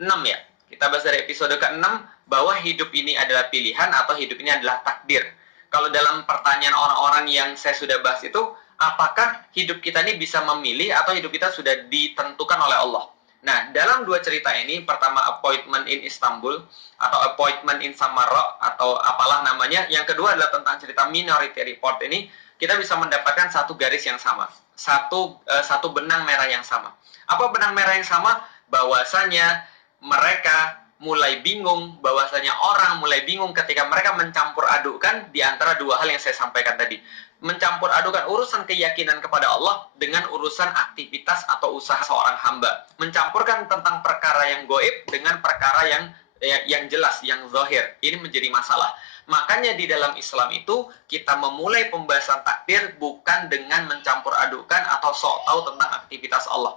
6 ya. Kita bahas dari episode ke-6 bahwa hidup ini adalah pilihan atau hidup ini adalah takdir. Kalau dalam pertanyaan orang-orang yang saya sudah bahas itu, apakah hidup kita ini bisa memilih atau hidup kita sudah ditentukan oleh Allah? Nah, dalam dua cerita ini, pertama Appointment in Istanbul atau Appointment in Samarra atau apalah namanya, yang kedua adalah tentang cerita Minority Report ini, kita bisa mendapatkan satu garis yang sama, satu benang merah yang sama. Apa benang merah yang sama? Bahwasanya mereka mulai bingung, bahwasanya orang mulai bingung ketika mereka mencampur adukan di antara dua hal yang saya sampaikan tadi. Mencampur adukan urusan keyakinan kepada Allah dengan urusan aktivitas atau usaha seorang hamba. Mencampurkan tentang perkara yang goib dengan perkara yang jelas, yang zahir. Ini menjadi masalah. Makanya di dalam Islam itu kita memulai pembahasan takdir bukan dengan mencampur adukan atau sok tahu tentang aktivitas Allah.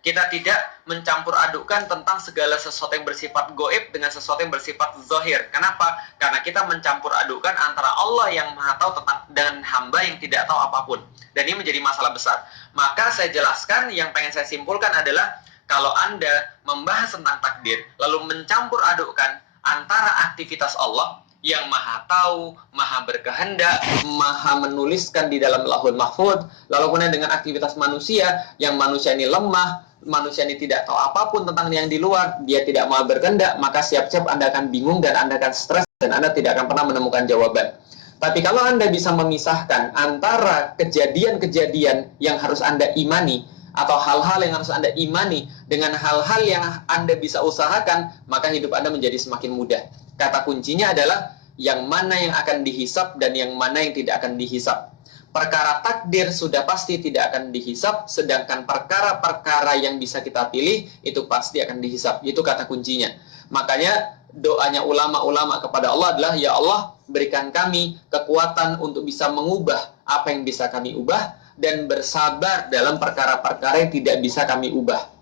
Kita tidak mencampur adukan tentang segala sesuatu yang bersifat goib dengan sesuatu yang bersifat zahir. Kenapa? Karena kita mencampur adukan antara Allah yang maha tahu tentang dan hamba yang tidak tahu apapun. Dan ini menjadi masalah besar. Maka saya jelaskan, yang pengen saya simpulkan adalah kalau Anda membahas tentang takdir, lalu mencampur adukan antara aktivitas Allah yang maha tahu, maha berkehendak, maha menuliskan di dalam Lauhul Mahfuz, lalu kemudian dengan aktivitas manusia, yang manusia ini lemah, manusia ini tidak tahu apapun tentang yang di luar, dia tidak mau berkehendak, maka siap-siap Anda akan bingung dan Anda akan stres dan Anda tidak akan pernah menemukan jawaban. Tapi kalau Anda bisa memisahkan antara kejadian-kejadian yang harus Anda imani atau hal-hal yang harus Anda imani dengan hal-hal yang Anda bisa usahakan, maka hidup Anda menjadi semakin mudah. Kata kuncinya adalah yang mana yang akan dihisap dan yang mana yang tidak akan dihisap. Perkara takdir sudah pasti tidak akan dihisap, sedangkan perkara-perkara yang bisa kita pilih itu pasti akan dihisap. Itu kata kuncinya. Makanya doanya ulama-ulama kepada Allah adalah, ya Allah, berikan kami kekuatan untuk bisa mengubah apa yang bisa kami ubah dan bersabar dalam perkara-perkara yang tidak bisa kami ubah.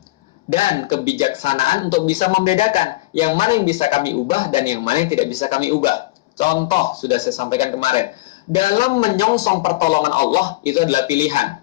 Dan kebijaksanaan untuk bisa membedakan yang mana yang bisa kami ubah dan yang mana yang tidak bisa kami ubah. Contoh sudah saya sampaikan kemarin. Dalam menyongsong pertolongan Allah itu adalah pilihan.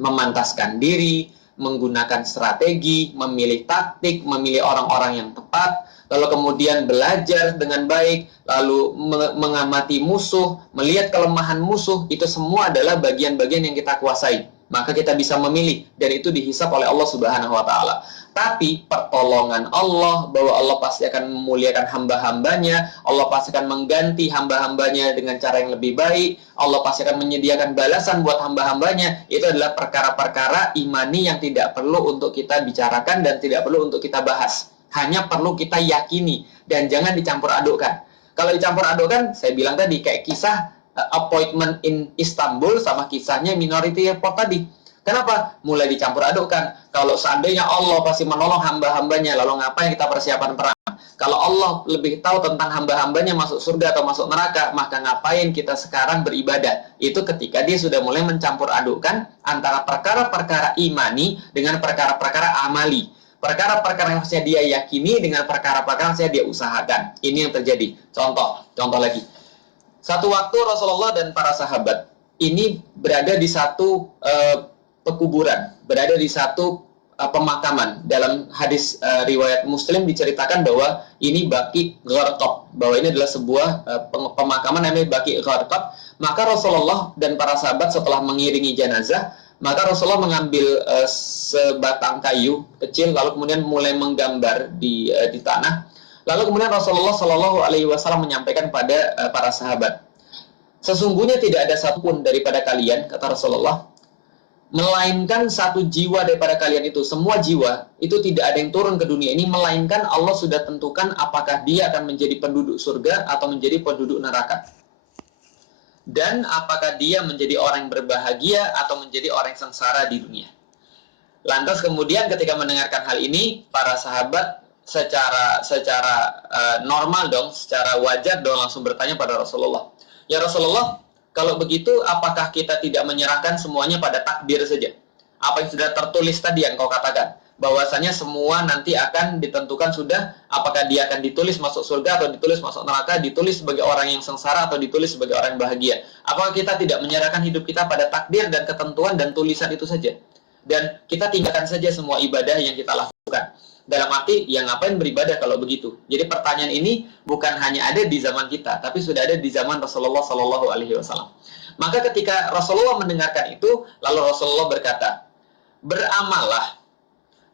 Memantaskan diri, menggunakan strategi, memilih taktik, memilih orang-orang yang tepat, lalu kemudian belajar dengan baik, lalu mengamati musuh, melihat kelemahan musuh, itu semua adalah bagian-bagian yang kita kuasai. Maka kita bisa memilih, dan itu dihisap oleh Allah Subhanahu wa Ta'ala. Tapi pertolongan Allah, bahwa Allah pasti akan memuliakan hamba-hambanya, Allah pasti akan mengganti hamba-hambanya dengan cara yang lebih baik, Allah pasti akan menyediakan balasan buat hamba-hambanya. Itu adalah perkara-perkara imani yang tidak perlu untuk kita bicarakan dan tidak perlu untuk kita bahas. Hanya perlu kita yakini dan jangan dicampur adukkan. Kalau dicampur adukkan, saya bilang tadi kayak kisah Appointment in Istanbul sama kisahnya Minority Report tadi. Kenapa? Mulai dicampur adukkan. Kalau seandainya Allah pasti menolong hamba-hambanya, lalu ngapain kita persiapan perang? Kalau Allah lebih tahu tentang hamba-hambanya masuk surga atau masuk neraka, maka ngapain kita sekarang beribadah? Itu ketika dia sudah mulai mencampur adukkan antara perkara-perkara imani dengan perkara-perkara amali. Perkara-perkara yang harusnya dia yakini dengan perkara-perkara yang harusnya dia usahakan. Ini yang terjadi. Contoh lagi. Satu waktu Rasulullah dan para sahabat ini berada di satu pekuburan, berada di satu pemakaman. Dalam hadis riwayat Muslim diceritakan bahwa ini Baqi Gharqab, bahwa ini adalah sebuah pemakaman namanya Baqi Gharqab. Maka Rasulullah dan para sahabat setelah mengiringi jenazah, maka Rasulullah mengambil sebatang kayu kecil, lalu kemudian mulai menggambar di tanah. Lalu kemudian Rasulullah Shallallahu Alaihi Wasallam menyampaikan pada para sahabat, sesungguhnya tidak ada satupun daripada kalian, kata Rasulullah, melainkan satu jiwa daripada kalian itu, semua jiwa itu tidak ada yang turun ke dunia ini, melainkan Allah sudah tentukan apakah dia akan menjadi penduduk surga atau menjadi penduduk neraka. Dan apakah dia menjadi orang yang berbahagia atau menjadi orang yang sengsara di dunia. Lantas kemudian ketika mendengarkan hal ini, para sahabat secara normal dong, secara wajar dong langsung bertanya pada Rasulullah, ya Rasulullah, kalau begitu apakah kita tidak menyerahkan semuanya pada takdir saja? Apa yang sudah tertulis tadi yang kau katakan, bahwasanya semua nanti akan ditentukan sudah, apakah dia akan ditulis masuk surga atau ditulis masuk neraka, ditulis sebagai orang yang sengsara atau ditulis sebagai orang yang bahagia. Apakah kita tidak menyerahkan hidup kita pada takdir dan ketentuan dan tulisan itu saja, dan kita tinggalkan saja semua ibadah yang kita lakukan? Dalam arti, yang ngapain beribadah kalau begitu? Jadi pertanyaan ini bukan hanya ada di zaman kita, tapi sudah ada di zaman Rasulullah Shallallahu Alaihi Wasallam. Maka ketika Rasulullah mendengarkan itu, lalu Rasulullah berkata, beramallah,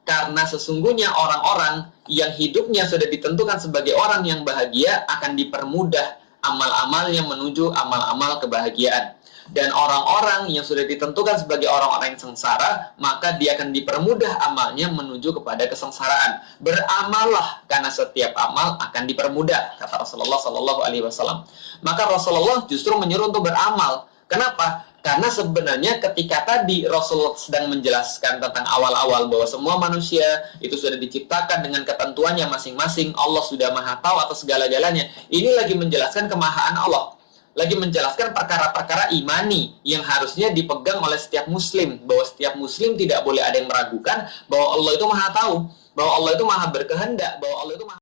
karena sesungguhnya orang-orang yang hidupnya sudah ditentukan sebagai orang yang bahagia akan dipermudah amal-amalnya menuju amal-amal kebahagiaan. Dan orang-orang yang sudah ditentukan sebagai orang-orang yang sengsara, maka dia akan dipermudah amalnya menuju kepada kesengsaraan. Beramallah, karena setiap amal akan dipermudah, kata Rasulullah Shallallahu Alaihi Wasallam. Maka Rasulullah justru menyuruh untuk beramal. Kenapa? Karena sebenarnya ketika tadi Rasulullah sedang menjelaskan tentang awal-awal bahwa semua manusia itu sudah diciptakan dengan ketentuannya masing-masing, Allah sudah maha tahu atas segala-galanya. Ini lagi menjelaskan kemahaan Allah, lagi menjelaskan perkara-perkara imani yang harusnya dipegang oleh setiap muslim, bahwa setiap muslim tidak boleh ada yang meragukan bahwa Allah itu maha tahu, bahwa Allah itu maha berkehendak, bahwa Allah itu maha